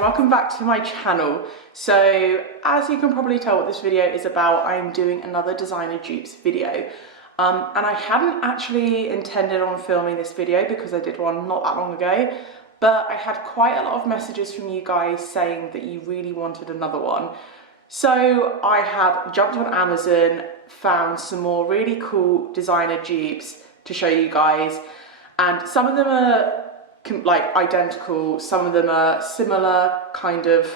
welcome back to my channel. So as you can probably tell what this video is about, I'm doing another designer dupes video. And I hadn't actually intended on filming this video because I did one not that long ago, but I had quite a lot of messages from you guys saying that you really wanted another one. So I have jumped on Amazon, found some more really cool designer dupes to show you guys, and some of them are like identical, some of them are similar kind of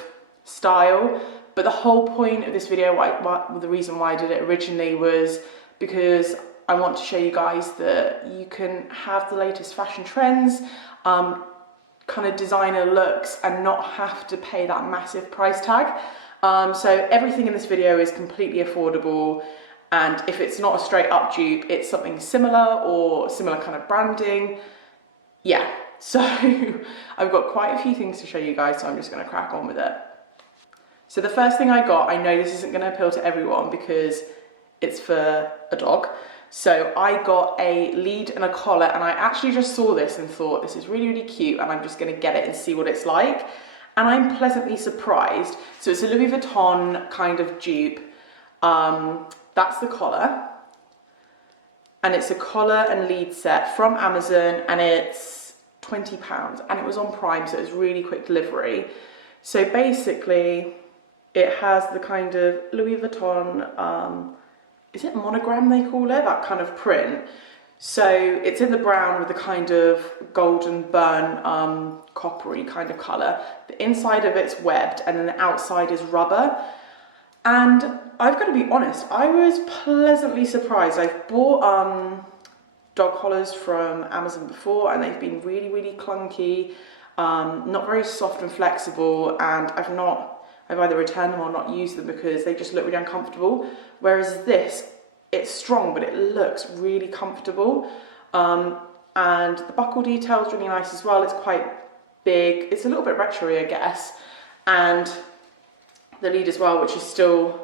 style, but the whole point of this video, the reason why I did it originally was because I want to show you guys that you can have the latest fashion trends, kind of designer looks, and not have to pay that massive price tag. So everything in this video is completely affordable, and if it's not a straight up dupe, it's something similar or similar kind of branding. Yeah, so I've got quite a few things to show you guys, so I'm just going to crack on with it. So the first thing I got, I know this isn't going to appeal to everyone because it's for a dog. So I got a lead and a collar, and I actually just saw this and thought this is really, really cute, and I'm just going to get it and see what it's like. And I'm pleasantly surprised. So it's a Louis Vuitton kind of dupe. That's the collar. And it's a collar and lead set from Amazon, and it's £20, and it was on Prime, so it was really quick delivery. So basically it has the kind of Louis Vuitton, is it monogram they call it, that kind of print. So it's in the brown with the kind of golden burn, coppery kind of colour. The inside of it's webbed, and then the outside is rubber. And I've got to be honest, I was pleasantly surprised. I've bought dog collars from Amazon before, and they've been really, really clunky, not very soft and flexible, and I've either returned them or not used them because they just look really uncomfortable. Whereas this, it's strong, but it looks really comfortable. And the buckle detail is really nice as well. It's quite big. It's a little bit retro-y, I guess. And the lead as well, which is still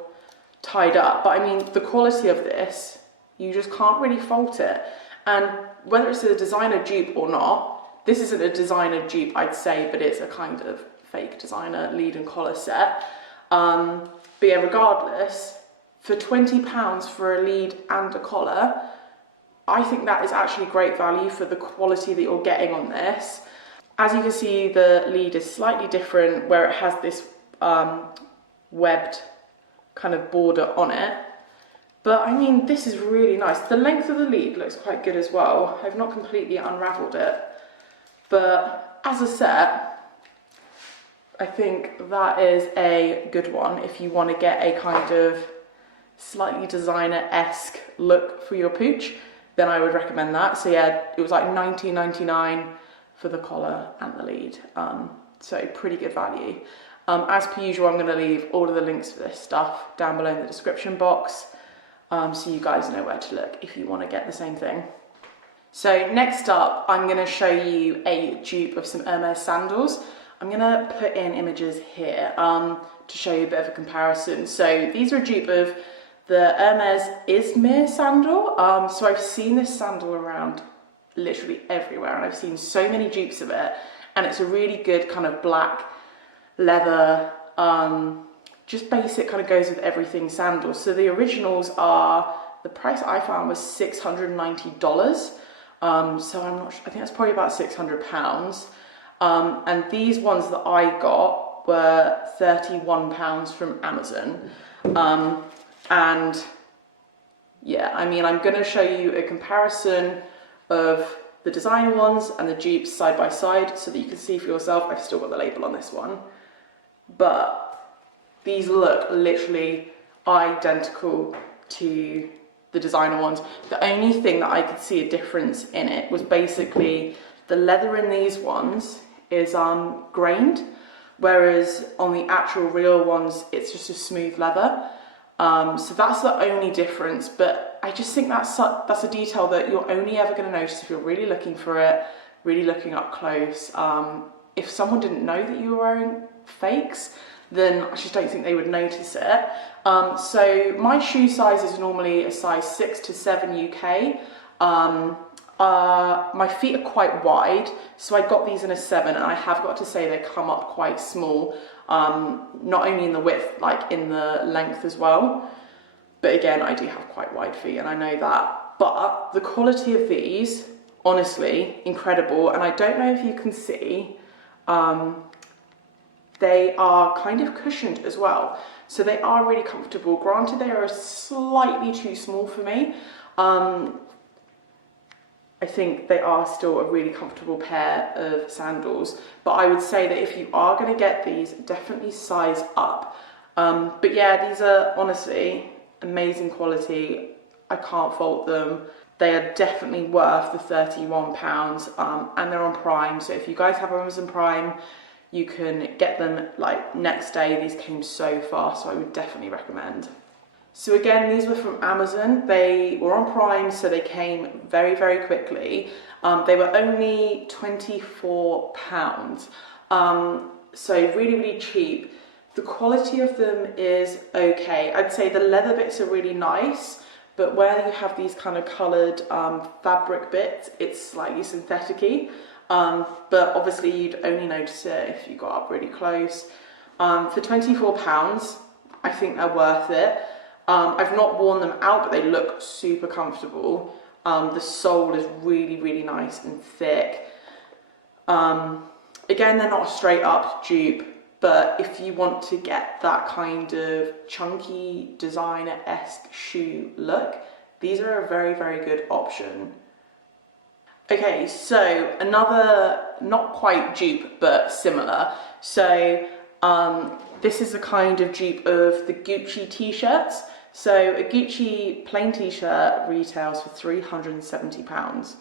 tied up. But I mean, the quality of this, you just can't really fault it. And whether it's a designer dupe or not, this isn't a designer dupe, I'd say, but it's a kind of fake designer lead and collar set. But yeah, regardless, for £20 for a lead and a collar, I think that is actually great value for the quality that you're getting on this. As you can see, the lead is slightly different, where it has this webbed kind of border on it. But I mean, this is really nice. The length of the lead looks quite good as well. I've not completely unraveled it, but as a set, I think that is a good one if you want to get a kind of slightly designer-esque look for your pooch, then I would recommend that. So yeah, it was like £19.99 for the collar and the lead, so pretty good value. As per usual, I'm going to leave all of the links for this stuff down below in the description box, so you guys know where to look if you want to get the same thing. So next up, I'm going to show you a dupe of some Hermes sandals. I'm going to put in images here to show you a bit of a comparison. So these are a dupe of the Hermes Izmir sandal. So I've seen this sandal around literally everywhere, and I've seen so many dupes of it, and it's a really good kind of black leather, just basic, kind of goes with everything sandals. So the originals are, the price I found was $690. So I'm not sure, I think that's probably about £600. And these ones that I got were £31 from Amazon. And yeah, I mean, I'm going to show you a comparison of the designer ones and the dupes side by side so that you can see for yourself. I've still got the label on this one, but these look literally identical to the designer ones. The only thing that I could see a difference in it was basically the leather in these ones is grained, whereas on the actual real ones it's just a smooth leather. So that's the only difference, but I just think that's a detail that you're only ever going to notice if you're really looking for it, really looking up close. If someone didn't know that you were wearing fakes, then I just don't think they would notice it. So my shoe size is normally a size 6 to 7 UK. My feet are quite wide, so I got these in a 7, and I have got to say they come up quite small, not only in the width, like in the length as well. But again, I do have quite wide feet, and I know that. But the quality of these, honestly, incredible. And I don't know if you can see, they are kind of cushioned as well. So they are really comfortable. Granted, they are slightly too small for me. I think they are still a really comfortable pair of sandals. But I would say that if you are going to get these, definitely size up. But yeah, these are honestly amazing quality. I can't fault them. They are definitely worth the £31, and they're on Prime. So if you guys have Amazon Prime, you can get them like next day. These came so fast, so I would definitely recommend. So again, these were from Amazon. They were on Prime, so they came very, very quickly. They were only £24. So really, really cheap. The quality of them is okay. I'd say the leather bits are really nice, but where you have these kind of coloured fabric bits, it's slightly synthetic-y. But obviously you'd only notice it if you got up really close. For £24, I think they're worth it. I've not worn them out, but they look super comfortable. The sole is really, really nice and thick. Again, they're not a straight up dupe, but if you want to get that kind of chunky designer-esque shoe look, these are a very, very good option. Okay, so another, not quite dupe, but similar. So this is a kind of dupe of the Gucci t-shirts. So a Gucci plain t-shirt retails for £370.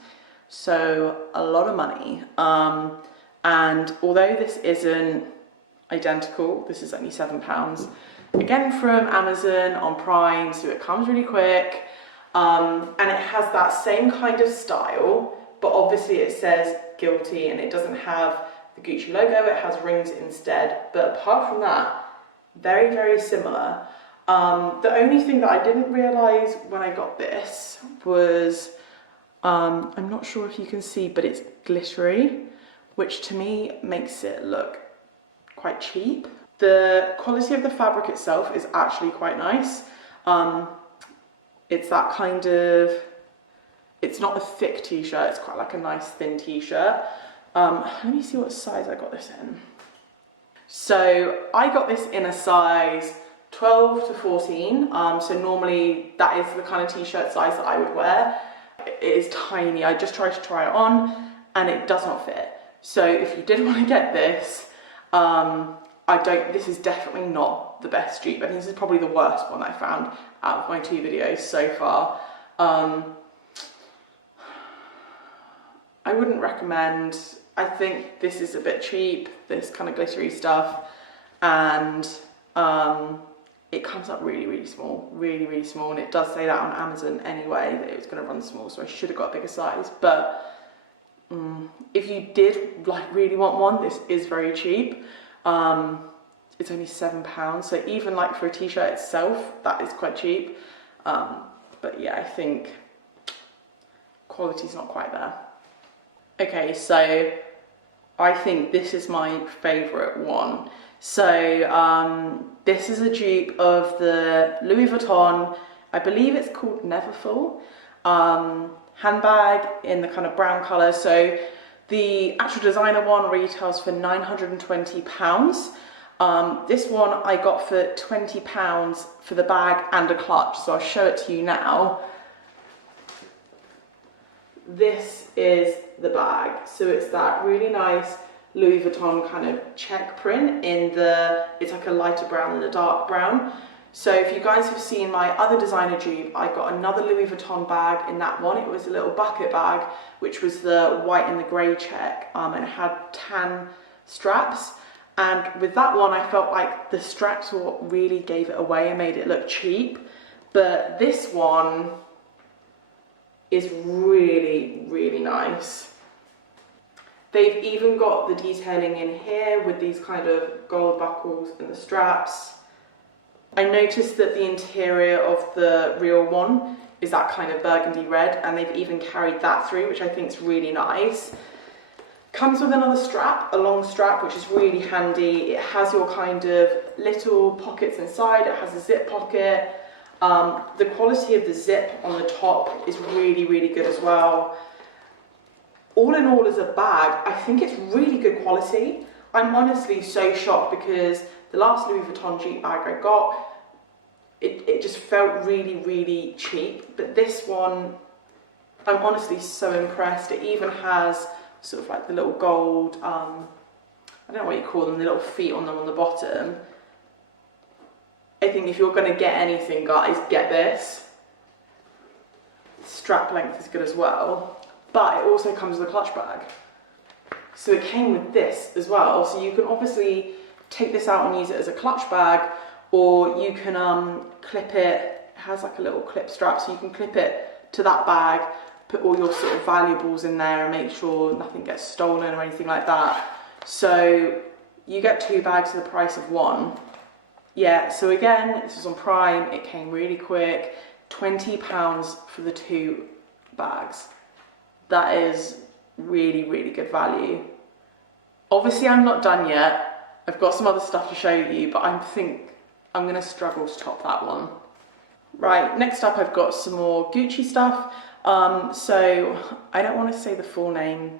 So a lot of money. And although this isn't identical, this is only £7. Again, from Amazon on Prime, so it comes really quick. And it has that same kind of style, but obviously it says Guilty, and it doesn't have the Gucci logo, it has rings instead. But apart from that, very, very similar. The only thing that I didn't realise when I got this was, I'm not sure if you can see, but it's glittery, which to me makes it look quite cheap. The quality of the fabric itself is actually quite nice. It's that kind of, it's not a thick t-shirt, it's quite like a nice thin t-shirt. Let me see what size I got this in. So I got this in a size 12 to 14. So normally that is the kind of t-shirt size that I would wear. It is tiny. I just tried to try it on and it does not fit. So if you did want to get this, this is definitely not the best dupe. I think this is probably the worst one I found out of my 2 videos so far. I wouldn't recommend. I think this is a bit cheap, this kind of glittery stuff, and it comes up really, really small, really, really small, and it does say that on Amazon anyway, that it was going to run small, so I should have got a bigger size. But if you did like really want one, this is very cheap. It's only £7, so even like for a t-shirt itself, that is quite cheap. But yeah, I think quality's not quite there. Okay, so I think this is my favourite one. So this is a dupe of the Louis Vuitton, I believe it's called Neverfull, handbag in the kind of brown colour. So the actual designer one retails for £920. This one I got for £20 for the bag and a clutch, so I'll show it to you now. This is the bag. So it's that really nice Louis Vuitton kind of check print in the, it's like a lighter brown and a dark brown. So if you guys have seen my other designer dupe, I got another Louis Vuitton bag in that one. It was a little bucket bag, which was the white and the grey check, and it had tan straps. And with that one, I felt like the straps were what really gave it away and made it look cheap. But this one is really, really nice. They've even got the detailing in here with these kind of gold buckles and the straps. I noticed that the interior of the real one is that kind of burgundy red, and they've even carried that through, which I think is really nice. Comes with another strap, a long strap, which is really handy. It has your kind of little pockets inside, it has a zip pocket. The quality of the zip on the top is really, really good as well. All in all, as a bag, I think it's really good quality. I'm honestly so shocked because the last Louis Vuitton dupe bag I got, it just felt really, really cheap. But this one, I'm honestly so impressed. It even has sort of like the little gold, I don't know what you call them, the little feet on them on the bottom. I think if you're going to get anything, guys, get this. Strap length is good as well, but it also comes with a clutch bag. So it came with this as well. So you can obviously take this out and use it as a clutch bag, or you can clip it. It has like a little clip strap, so you can clip it to that bag, put all your sort of valuables in there and make sure nothing gets stolen or anything like that. So you get 2 bags for the price of 1. Yeah, so again, this was on Prime, it came really quick, £20 for the 2 bags. That is really, really good value. Obviously I'm not done yet, I've got some other stuff to show you, but I think I'm gonna struggle to top that one. Right, next up I've got some more Gucci stuff. So I don't want to say the full name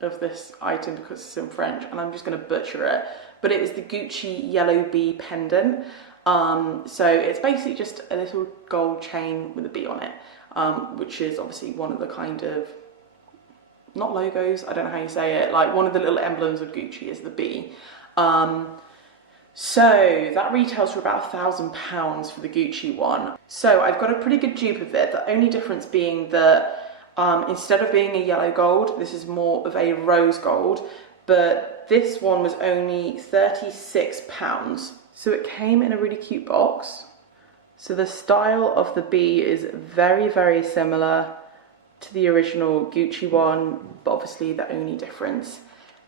of this item because it's in French and I'm just going to butcher it, but it is the Gucci yellow Bee Pendant. So it's basically just a little gold chain with a bee on it, which is obviously one of the kind of, not logos, I don't know how you say it, like one of the little emblems of Gucci is the bee. So that retails for about £1,000 for the Gucci one. So I've got a pretty good dupe of it, the only difference being that instead of being a yellow gold, this is more of a rose gold, but this one was only £36. So it came in a really cute box. So the style of the bee is very, very similar to the original Gucci one, but obviously the only difference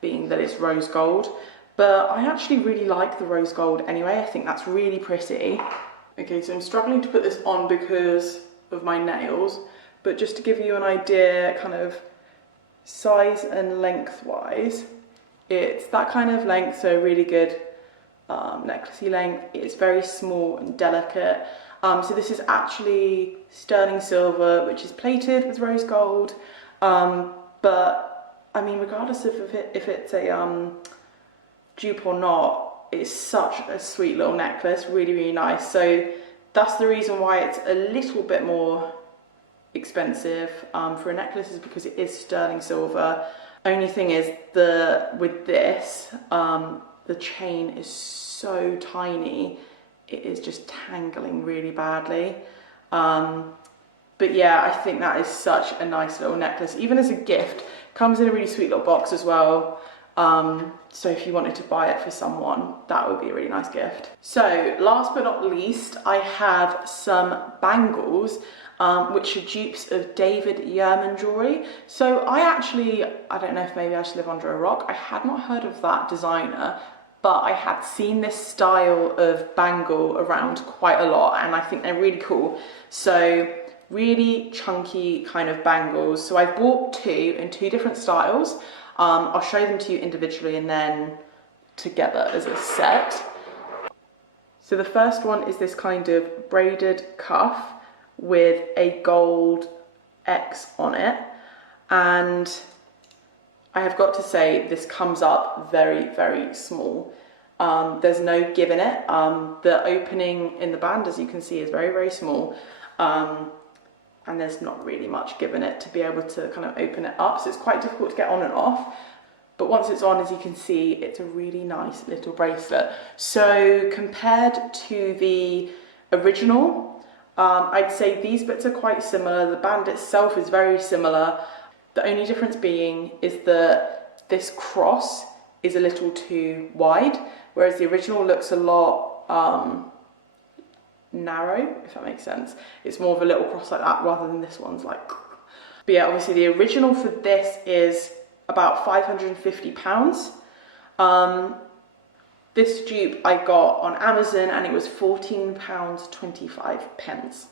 being that it's rose gold. But I actually really like the rose gold anyway. I think that's really pretty. Okay, so I'm struggling to put this on because of my nails, but just to give you an idea, kind of size and length wise, it's that kind of length, so really good necklacey length. It's very small and delicate. So this is actually sterling silver, which is plated with rose gold. But I mean, regardless of if it's a dupe or not, it's such a sweet little necklace, really, really nice. So that's the reason why it's a little bit more expensive for a necklace, is because it is sterling silver. Only thing is, with this, the chain is so tiny, it is just tangling really badly. But yeah, I think that is such a nice little necklace, even as a gift. Comes in a really sweet little box as well. So if you wanted to buy it for someone, that would be a really nice gift. So last but not least, I have some bangles, which are dupes of David Yurman jewelry. So I don't know if maybe I should live under a rock. I had not heard of that designer, but I had seen this style of bangle around quite a lot, and I think they're really cool. So really chunky kind of bangles. So I've bought 2 in 2 different styles. I'll show them to you individually and then together as a set. So the first one is this kind of braided cuff with a gold X on it, and I have got to say this comes up very, very small. There's no give in it. The opening in the band, as you can see, is very, very small, and there's not really much give in it to be able to kind of open it up, so it's quite difficult to get on and off. But once it's on, as you can see, it's a really nice little bracelet. So compared to the original, I'd say these bits are quite similar. The band itself is very similar. The only difference being is that this cross is a little too wide, whereas the original looks a lot narrow, if that makes sense. It's more of a little cross like that rather than this one's like. But yeah, obviously the original for this is about £550. This dupe I got on Amazon and it was £14.25.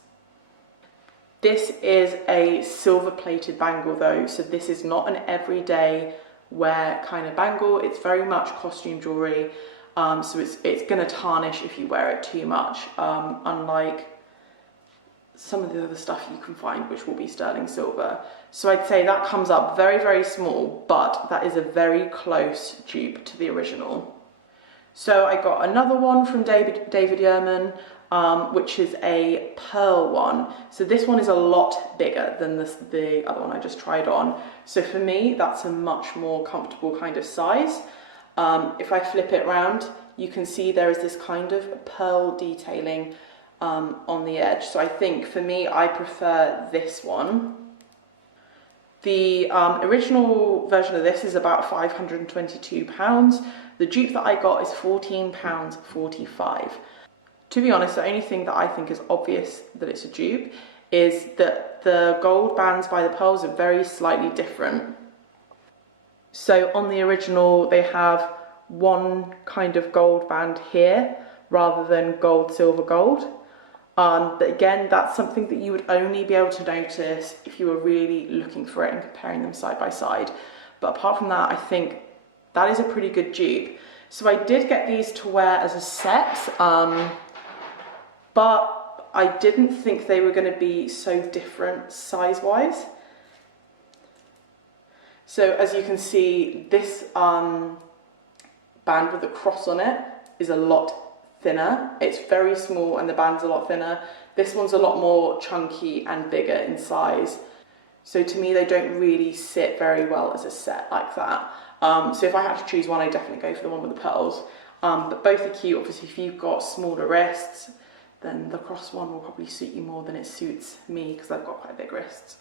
This is a silver plated bangle though, so this is not an everyday wear kind of bangle. It's very much costume jewelry, so it's going to tarnish if you wear it too much, unlike some of the other stuff you can find which will be sterling silver. So I'd say that comes up very, very small, but that is a very close dupe to the original. So I got another one from David Yurman, which is a pearl one. So this one is a lot bigger than the other one I just tried on. So for me, that's a much more comfortable kind of size. If I flip it around, you can see there is this kind of pearl detailing on the edge. So I think for me, I prefer this one. The original version of this is about £522. The dupe that I got is £14.45. To be honest, the only thing that I think is obvious that it's a dupe is that the gold bands by the pearls are very slightly different. So on the original, they have one kind of gold band here rather than gold, silver, gold. But again, that's something that you would only be able to notice if you were really looking for it and comparing them side by side. But apart from that, I think that is a pretty good dupe. So I did get these to wear as a set, but I didn't think they were going to be so different size-wise. So as you can see, this band with the cross on it is a lot thinner. It's very small and the band's a lot thinner. This one's a lot more chunky and bigger in size. So to me, they don't really sit very well as a set like that. So if I had to choose one, I'd definitely go for the one with the pearls. But both are cute. Obviously, if you've got smaller wrists, then the cross one will probably suit you more than it suits me because I've got quite big wrists.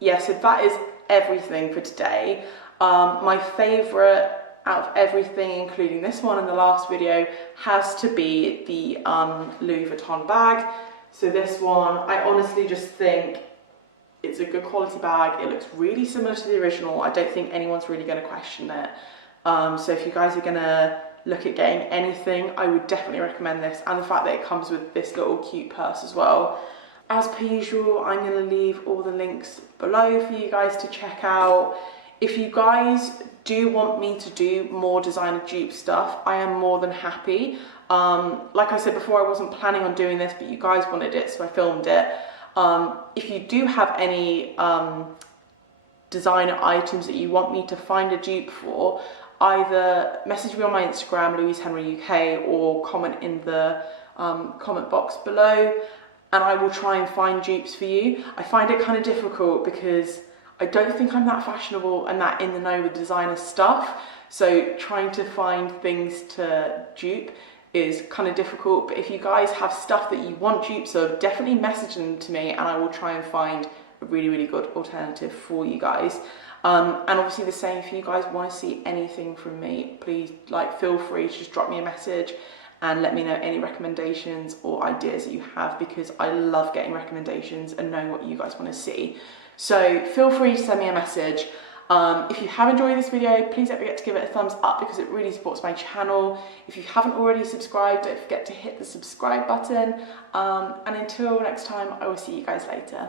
Yeah, so that is everything for today. My favourite out of everything, including this one and the last video, has to be the Louis Vuitton bag. So this one, I honestly just think it's a good quality bag. It looks really similar to the original. I don't think anyone's really going to question it. So if you guys are going to look at getting anything, I would definitely recommend this, and the fact that it comes with this little cute purse as well. As per usual, I'm going to leave all the links below for you guys to check out. If you guys do want me to do more designer dupe stuff, I am more than happy. Like I said before, I wasn't planning on doing this, but you guys wanted it, so I filmed it. If you do have any designer items that you want me to find a dupe for, either message me on my Instagram, louisehenryuk, or comment in the comment box below, and I will try and find dupes for you. I find it kind of difficult because I don't think I'm that fashionable and that in the know with designer stuff, so trying to find things to dupe is kind of difficult. But if you guys have stuff that you want dupes of, definitely message them to me and I will try and find a really, really good alternative for you guys. And obviously the same, if you guys want to see anything from me, please feel free to just drop me a message and let me know any recommendations or ideas that you have, because I love getting recommendations and knowing what you guys want to see. So feel free to send me a message. If you have enjoyed this video, please don't forget to give it a thumbs up because it really supports my channel. If you haven't already subscribed, don't forget to hit the subscribe button. And until next time, I will see you guys later.